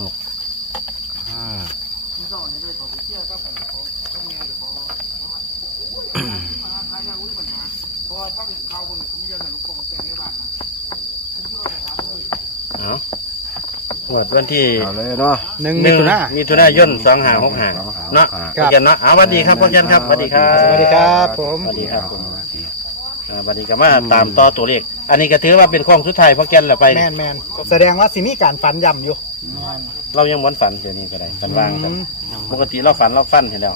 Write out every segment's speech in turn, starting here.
หกห้าที่สองนี่เลยขอไปเที่ยวก็ไปขอก็มีอะไรขอใครจะรู้ปัญหาเพราะว่าฟังข่าวบนมีเรื่องลูกกองแต่งในบ้านนะผมคิดว่าจะถามเลยเอาหมดวันที่เอาเลยเนาะหนึ่งหมินึ่งถุนา มิถุนายนสองห้าหกห้าเนาะครับพ่อแกนเนาะเอาสวัสดีครับพ่อแกนครับสวัสดีครับ สวัสดีครับผม สวัสดีครับผม อ่าสวัสดีครับมาตามต่อตัวเลขอันนี้ก็ถือว่าเป็นข้องสุดท้ายพ่อแกนแหละไป แมนแมนแสดงว่าสิมีการฝันย่ำอยู่ เรายังวันฝันเดี๋ยวนี้ก็ได้ฝันวางกันอืม ปกติเราฝันเราฟันเห็นแล้ว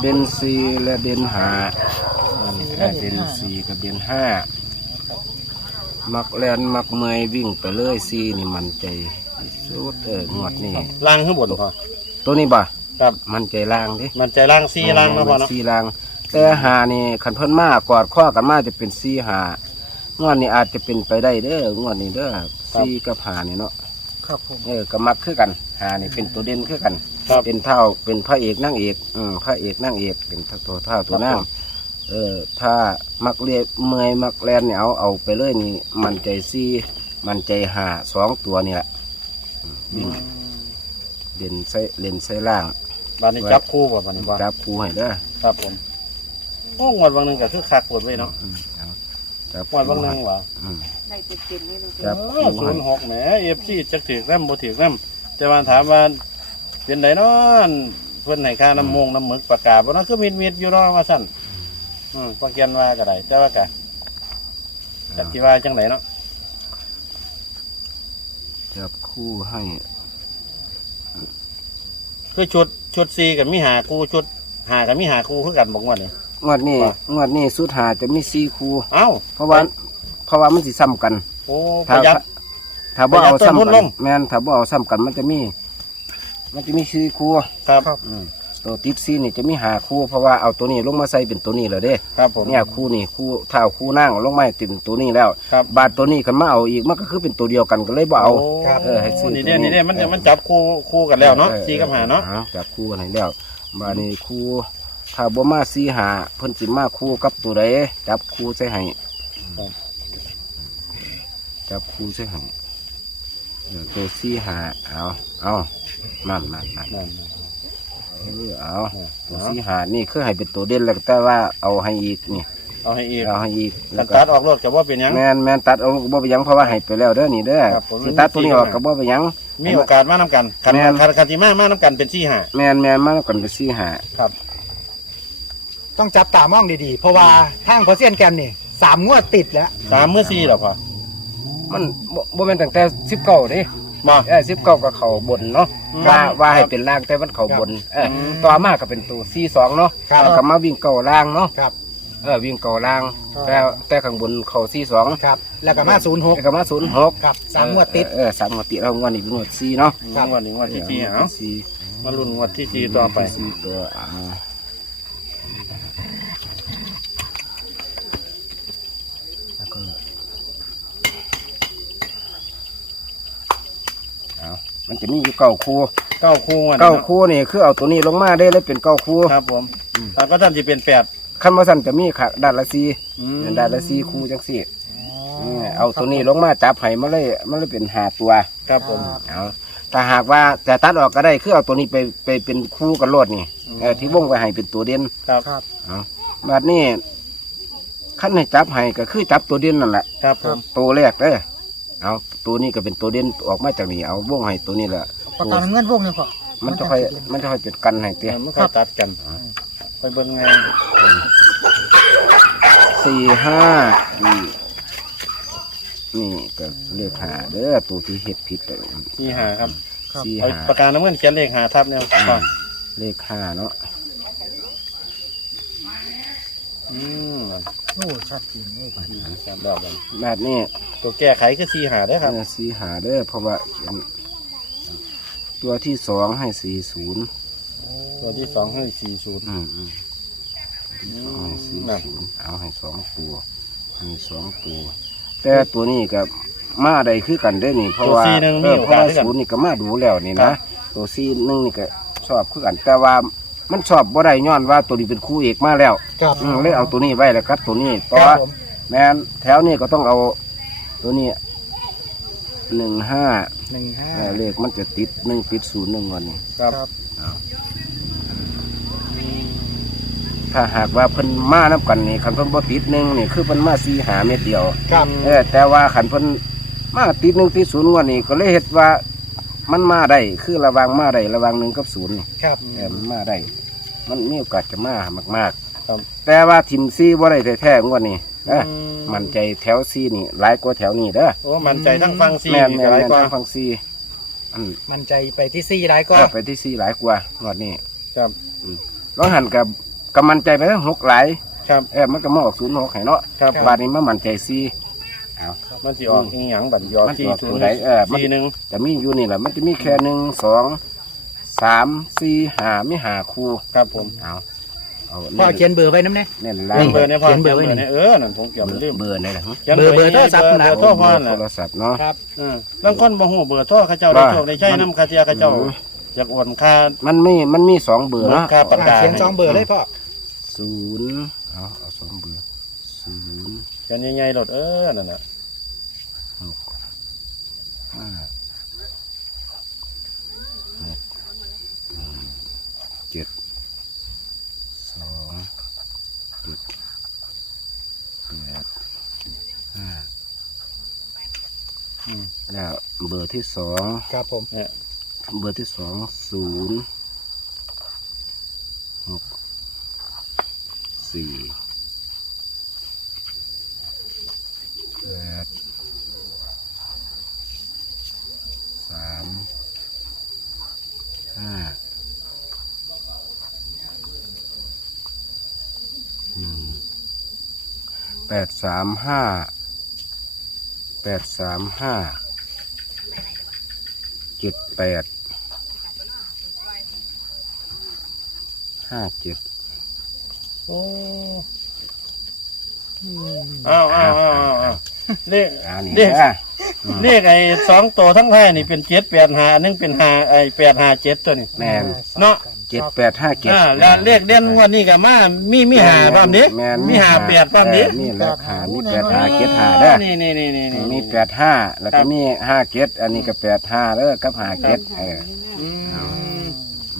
เดนซีและเดนหาเออเดนซีกับเดนห้า มักแลนมักเมยวิ่งไปเลยซีนี่มันใจที่สุดเอองวดนี่ล่างข้างบนพอตัวนี้บ่ครับมันใจล่างดิมันใจล่างซี่ล่างนะพ่อเนาะซีล่าง แต่หานี่ขันเพิ่นมากอดข้อกันมาจะเป็นซีหางวดนี้อาจจะเป็นไปได้เด้องวดนี้เด้อซีกับหานี่เนาะครับผมเออก็มักคือกันหานี่เป็นตัวเด่นคือกันครับเป็นเท่าเป็นพระเอกนางเอกอืมพระเอกนางเอกเป็นตัวเท่าตัวนั่ง เออถ้ามักเรียเมอยมักแลนเนี่ยเอาเอาไปเลยนี่ มันใจซี่มันใจหาสองตัวนี่แหละอืมวิ่งเล่นใส่เล่นใส่ล่างบ้านนี้จับคู่บ่บ้านนี้บ่จับคูให้เด้อครับผมโอ้งวดบางหนึงก็คือคักปวดไว้เนาะอืมเอาจับงวดบางหนึงว่ะอืมได้เต็มๆนี่เลยจับศูคูให้นย์หกแหมเอฟซีจักถือน้ำบ่ถือน้ำแต่ว่าถามว่าเป็นไดเนาะเพิ่นให้ค่าน้ำมงน้ำหมึกประกาศบ่เนาะคือมีดๆอยู่เนาะว่าซั่น อืมพ่อเกียนว่าก็ได้แต่ว่าก็จักสิว่าจังไดเนาะจับคู่ให้คือชุดชุดซีกับมีหาคู่ชุดหากับมีหาคู่คือกันบอกว่านี่งวดนี้ว่า งวดนี้สุดหาจะมีสี่คูเอ้า เพราะว่า เพราะว่ามันสิซ้ำกันโอ้ปถ้าระหยัด ถ้าบ่เอาประหยัดต้นทุนซ้ำลกังนแม่นถ้าบ่เอาซ้ำกันมันจะมี มันจะมีสี่คูครับ อืม ตัวติดซีนี่จะมีหาคู่เพราะว่าเอาตัวนี้ลงมาใส่เป็นตัวนี้แล้วเด้ ครับผม เนี่ยคู่นี่คู่เท้าคู่นั่งลงมาติดตัวนี้แล้ว ครับ บาดตัวนี้คันมาเอาอีกมันก็คือเป็นตัวเดียวกันก็เลยบ่เอาโเออให้ซื้อนี่เด้ตัวนี้นี่เด้มันจะมันจับคู่คู่กันแล้วเนาะออซีกับหาเนาะออจับคู่กันให้แล้วบาดนี้คู่ถ้าบ่มาซีหาเพิ่นสิมาคู่กับตัวใดจับคู่ใส่ให้จับคู่ใส่ให้เออตัวซีหาเอาเอานั่นนั่นนั่นนั่น เออเอาเอาตัวสีหานี่คือให้เป็นตัวเด่นแล้วแต่ว่าเอาให้อีกนี่เอาให้อีกเอาให้อีกกัแล้นวก็ตัดออกรถกับว่าเป็นหยังแมนแมนตัดเอาบ่ไปหยังเพราะว่าให้ไปแล้วเด้อนี่เด้อครับผมสิตัดตัวนี้ออกก็บ่ไปหยังมีโอกาสมานํกันคันแม่นคันคันที่มามานํกันเป็นซีหาแมนแมนมาก่อนไปสีหาครับ ต้องจับตามองดีๆ เพราะว่าทางพอเซียนแกมนี่สามงวดติดแล้วสามเมื่อซีหรอพอมันบ่บ่แม่นตั้งแต่19เด้มาเออ19ก็เข้าบนเนาะอืมว่าว่าให้เป็นล่างแต่มันเข้าบนเอออืมต่อมาก็เป็นตัว42เนาะครับ แล้วก็มาวิ่งเก่าล่างเนาะครับ เออวิ่งเก่าล่างครับ แต่แต่ข้างบนเข้า42ครับ แล้วก็มาศูนย์หกแล้วก็มา06ครับสามงวดติด เออสามงวดติดแล้วงวดนี้เป็นงวด4เนาะครับ งวดนี้งวดที่ซีเอาสี่มาลุ้นงวดที่ซีต่อไปสี่ตัวอ่าแล้วก็เอา มันจะมีอยู่เก้าคู่เก้าคู่งวดนี้เก้าเนาะคู่นี่คือเอาตัวนี้ลงมาได้เลยเป็นเก้าคู่ครับผมแต่ก็ท่านจะเป็นแปดขั้นว่าสันจะมีขาด้านละสี่อืมด้านละสี่คู่จังสี่มเอาตัวนี้ลงมาจับไห้มันเลยมันเลยเป็นหาตัว ครับผมเอาถ้าหากว่าจะตัดออกก็ได้คือเอาตัวนี้ไปไปเป็นคู่กันโลดนี่อืมเออที่วงไว้ให้เป็นตัวเด่นครับครับเอาบัดนี้ขั้นให้จับให้ก็คือจับตัวเด่นนั่นแหละครับผมตัวแรกเด้อ เอาตัวนี้ก็เป็นตัวเด่นออกมาจากนี่เอาวงให้ตัวนี้แหละปากกาเงินวงเนี่ยพ่อมันจะค่อยมันจะค่อยจัดกันให้เตี้ยมันค่อยตัดกันไปเบิ่งไงสี่ห้านี่นี่ก็เลขหาเด้อตัวที่เฮ็ดผิดเด้อซีหาครับสี่เอาหาปากกาน้ำเงินเขียนเลขหาทับเนี่ยก่อนเลขห้าเนาะอืม โอ้ชัดเจนเลยจำดอกกันแบบนี้ตัวแก้ไขคือซีหาได้อครับเออสี่หาเด้อเพราะว่าเขียนตัวที่สองให้สี่ศูนย์ตัวที่สองให้สี่ศูนย์อืมอืมเอาให้สี่นั่นศูนย์เอาให้สองตัวมีสองตัว แต่ตัวนี้กับมาได้คือกันได้อนี่ เพราะว่าตัวสี่หนึ่งมีเออโอเพราะกาสว่าด้วยกัน ศูนย์นี่ก็มาดูแล้วนี่ครันะบตัวสี่หนึ่งนี่ก็ชอบคือกันแต่ว่า มันสอบบ่ได้ย้อนว่าตัวนี้เป็นคู่เอกมาแล้วครับอืมเลยเอาตัวนี้ไว้แล้วกัดตัวนี้เพคราะรับว่าผมแม้นแถวนี้ก็ต้องเอาตัวนี้หนึ่งห้าหนึ่งห้าเลขมันจะติดหนึ่งติดศูนย์หนึ่งวันนี้ ครับครับถ้าหากว่าเพิ่นมานับกันนี่คันเพิ่นบ่ติดหนึ่งนี่คือเพิ่นมาสี่หาเม็ดเดียวครับเออแต่ว่าขันเพิ่นมาติดหนึ่งติดศูนย์งวันนี้ก็เลยเห็ดว่ามันมาได้คือระหวังมาได้ระหวังหนึ่งกับศูนย์นี่ครับเออมันมาได้ มันมีโอกาสจะมามากครับๆแต่ว่าทิมซีบ่ได้แท้ๆงวดนี้เด้อออืมันใจแถวซีนี่หลายกว่าแถวนี้เด้อโอ้มันใจทั้งฟังซีแม่นนี่แม่นหลายแม่นกว่า ทางฟังซีอันมันใจไปที่สี่ร้ายก็ เออไปที่ซีหลายกว่างวดนี้ครับลองหันกับกับมันใจไปทั้งหกหลายครับ เออมันก็มาออกศูนย์หกให้เนาะครับ บาดนี้มามันใจซีเอามันสิออกอีหยังบัดยอมันสิที่ออกศูตันวย์ใดเออมัน สี่หนึ่ง แต่มีอยู่นี่แหละมันจะมีแค่หนึ่งสอง สามสี่ห้ามีห้าคู่ครับผมเอาเอาพ่อเขียนเบอร์ไว้น้ำเนี่ยเน้นเขีล่ายนงเบอร์ในพ่อเขียนเบอร์ไว้เขียนหนึ่งเออนั่นผมเกี่ยวลืมเบอร์ไหนล่ะขียนเบอร์เบอร์โทรศัพท์เบอนะร์โทรพ่อโทน่ะรศัพท์เนาะครับเออบางคนบ่ฮู้เบอร์โทรเขาเจ้าได้ว่าโชคได้ใช้น้ำคาเทียเขาเจ้าอืมอยากโอนค่ามันมีมันมีสองเบอร์เนาะครับปากกาเขียนสองเบอร์เลยพ่อศูนย์เอาเอาสองเบอร์ศูนย์กันใหญ่ๆรถเออนั่นน่ะ หกห้าหกหนึ่งเจ็ดสองเจ็ดแปดห้า อืม แล้วเบอ ร์ที่สองครับผมเนี่ยเบอร์ที่สองศูนย์หกสี่แปดสามห้าหนึ่งแปดสามห้าแปดสามห้า เจ็ดแปดห้าเจ็ดโอ้อ้าวอ้าวอ้าวอ้าวอ้าวเลข อันนี้เลขนะเลขไอ้สองตัวทั้งท้ายนี่เป็นเจ็ดแปดหาอันนึงเป็นหาไอ้แปดหาเจ็ดตัวนี่ แม่น เนาะ เจ็ดแปดห้าเจ็ดอ่าแล้วเลขเด่นงวดนี้ก็มา มีมีหาบ้ามนี้แม่นมีหาแปดบ้ามนี้เออมีแหละหามีแปดห้าเจ็ดห้าเด้อนี่นี่นี่นี่นี่มีแปดห้าแล้วครัก็บมีห้าเจ็ดอันนี้ก็แปดห้าเด้อกับห้าเจ็ดเอออืม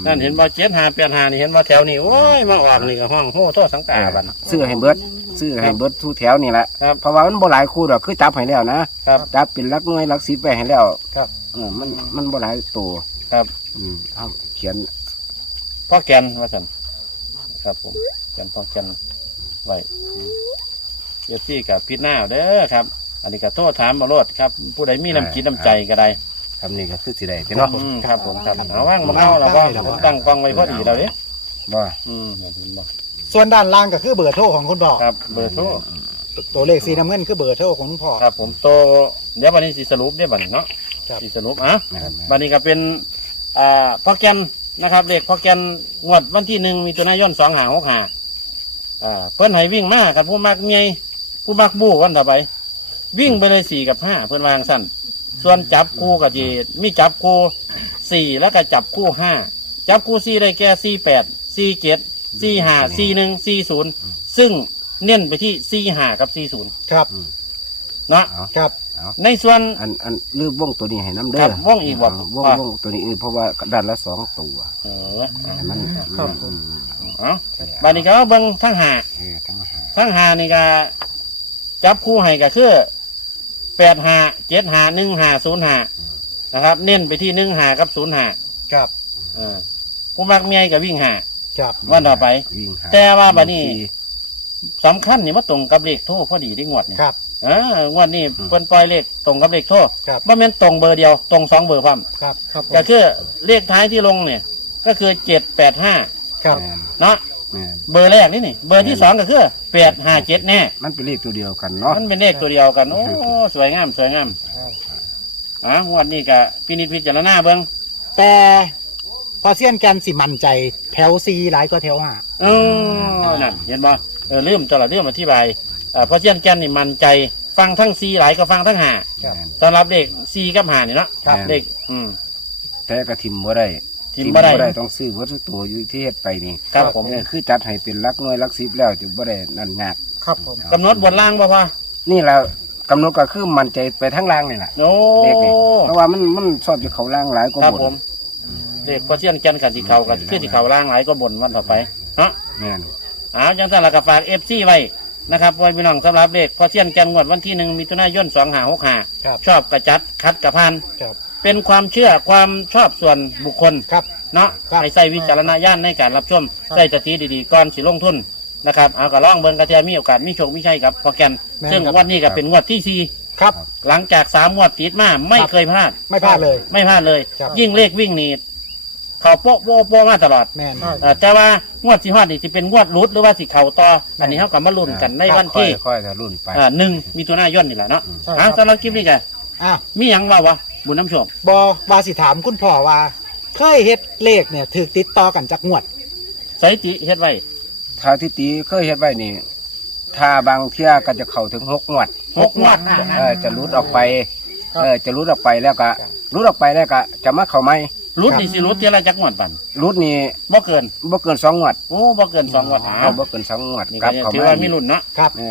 นั่นเห็นบ่เจ็ดหาแปดหานี่เห็นบ่แถวนี้โอ้ยมาออกนี่ก็ห้องโหโทษสังกาบันซื้อให้เบิร์ดซื้อให้เบิร์ดทุกแถวนี่แหละครับเพราะว่ามันบ่หลายคู่ดอกคือจับให้แล้วนะครับจับเป็นหลักหน่วยหลักสิบไปให้แล้วครับ เออมันมันบ่หลายตัวครับ อืมเอาเขียน พ่อแกนว่าสันครับผมแกนพ่อแกนไว้เดี๋ยวซี่กับพิษหน้าเด้อครับ อันนี้ก็โทษถามมาโลดครับ ผู้ใดมีน้ำจิตน้ำใจก็ได้คำนี้ก็คือสิได้เนาะอืมครับผมครับเอาว่างมาเข้าแล้วว่างผมตั้งกล้องไว้พอดีแล้วเด้บ่อืมเห็นบ่ส่วนด้านล่างก็คือเบอร์โทรของคุณพ่อครับ เบอร์โทรตัวเลขสีน้ำเงินคือเบอร์โทรของคุณพ่อครับ ผมโตเดี๋ยววันนี้สิสรุปเดี๋ยววันนี้เนาะครับสิสรุปอะแม่นๆวันนี้ก็เป็น อ่าพ่อแกนนะครับเลขพ่อแกนงวดวันที่หนึ่งมีตัวนายย่นสองหาหกหาอ่าเพิ่นให้วิ่งมากับผู้มักเมียผู้มักบู้วันต่อไป วิ่งไปเลยสี่กับห้าเพิ่นวางสั้นส่วนจับคู่กับจีมีจับคู่สี่แล้วก็จับคู่ห้าจับคู่สี่ได้แก่สี่แปดสี่เจ็ดสี่ห้าสี่หนึ่งสี่ศูนย์ซึ่งเน้นไปที่สี่ห้ากับสี่ศูนย์ครับ เนาะเอาครับ เอาในส่วน อันอันลืมวงตัวนี้ให้น้ำเด้ครัอบวงอีกบ่าวงว่าวงตัวนี้อื่นเพราะว่าด้านละสองตัวเออเอาให้มันครับผม อืมเอาบานี้ก็เอาเบิ่งทั้งหาเออทั้งหาทั้งหานี่ก็จับคู่ให้ก็คือแปดหาเจ็ดหาหนึ่งหาศูนย์หานะครับ เน้นไปที่หนึ่งหากับศูนย์หาครับเออผู้มักเมียก็วิ่งหา ครับวันต่อไปวิ่งหาแต่ว่าบัดนี้ สำคัญนี่มาตรงกับเลขโทรพอดีที่งวดนี่ครับเอองวดนี้เพิ่นปล่อยเลขตรงกับเลขโทรครับ บ่แม่นตรงเบอร์เดียวตรงสองเบอร์พร้อมครับครับผมก็คือเลขท้ายที่ลงเนี่ย ก็คือเจ็ดแปดห้าครับ แม่นเนาะแม่นเบอร์แรกนี่นี่ เบอร์ที่สองก็คือแปดห้าเจ็ดแน่ มันเป็นเลขตัวเดียวกันเนาะมันเป็นเลขตัวเดียวกัน โอ้ สวยงาม สวยงามอะงวันนี้ก็พินิจพิจารณาเบิ้งแต่พอเซียนแกนสิมันใจแถวซีหลายก็แถวห้า เออนั่นเห็นบ่เออลืมตลอดเรื่องอธิบาย เอ่อเพราะเช่นแกนนี่มันใจฟังทั้งซีหลายก็ฟังทั้งหาแม่นสำหรับเด็กซีกับหานี่เนาะครับ เด็กอืม แต่กระทิมบ่ได้ทิมบ่ได้ได้ ต้องซื้อวัตถุตัวอยู่ที่เฮ็ดไปนี่ครับผมเออคือจัดให้เป็นหลักหน่วยหลักสิบแล้วจะบ่ได้นั่นยากครับผม กำหนดบนล่างบ่พ่อนี่แหละกำหนดก็คือมันใจไปทั้งล่างนี่แหละโอ้เลขนี่เพราะว่ามันมันชอบจะเขาล่างหลายกว่าครับบผนม เด็กพอเสี้ยนแกนกับสีเขากับคือสีเขาล่างหลายก็บ่นวันต่อไปเนาะ แม่นอ้าวจังสั่นละก็ฝากเอฟซีไว้ นะครับไว้พี่น้องสำหรับเด็กพอเสี้ยนแกนงวดวันที่หนึ่งมิถุนายนสองหาหกหาครับชอบกระจัดคัดกระพันครับเป็นความเชื่อความชอบส่วนบุคคลครับ เนาะครับให้ใส่วิจารณญาณในการรับชมใส่สติดีๆก่อนสิลงทุนนะครับเอาก็ล่องเบิ่งกระเทียมมีโอกาสมีโชคมีชัยกับพอแกนแม่นซึ่งครับวันนี้ก็เป็นงวดที่สี่ครับ หลังจากสามงวดติดมาไม่ครับ เคยพลาด ไม่พลาดเลย ไม่พลาดเลย ครับ ยิ่งเลขวิ่งหนี เขาโป๊ะโป๊ะโป๊ะมาตลอดแม่นใช่เอ่อแต่ว่างวดที่ฮอดนี่สิเป็นงวดรุดหรือว่าสิเข่าต่ออันนี้เขากับมาลุ้นกันในวันที่ค่อยๆทะรุ่นไปอ่าหนึ่งมิถุนายนนี่แหละเนาะใช่คอ่ารับสำหรับคลิปนี้กันอ้าวมีหยังว่าวะบุญน้ำโชคบอว่าสิถามคุณพ่อว่า เคยเฮ็ดเลขเนี่ยถือติดต่อกันจากงวด สถิติเฮ็ดไว้ถ้าที่ตีเคยเฮ็ดไว้นี่ถ้าบางเที่ยก็จะเข้าถึงหกงวดหกงวดอ่าเออจะรุดออกไป ครับ เออจะรุดออกไปแล้วก็รุดออกไปแล้วก็จะมาเข้าไหม รุดนี่สิรุดเท่าไรจักงวดปันรุดนี่บ่เกินบ่เกินสองงวดโอ้บ่เกินสองงวดอ้าเอาวบ่เกินสองงวดนี่กลัก็บเข้าถือมาว่ามีรุ่นเนาะ ครับเออ